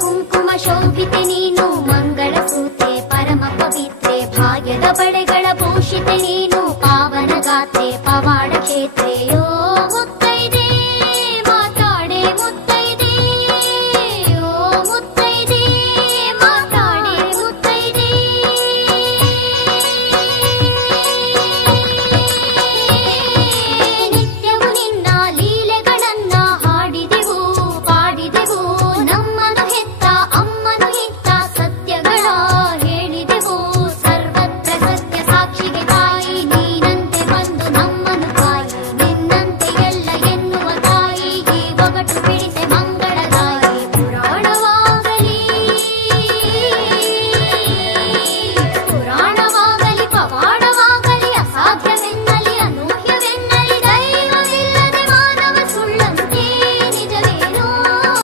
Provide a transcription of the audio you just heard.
ಕುಂಕುಮ ಶೋಭಿತೆ ನೀನು, ಮಂಗಳ ಸೂತೆ, ಪರಮ ಪವಿತ್ರೆ, ಭಾಗ್ಯದ ಬಡೆಗಳ ಭೂಷಿತೆ ನೀನು, ಪಾವನ ಗಾತ್ರೆ ಪವಾಡ ಕ್ಷೇತ್ರೆಯೋ.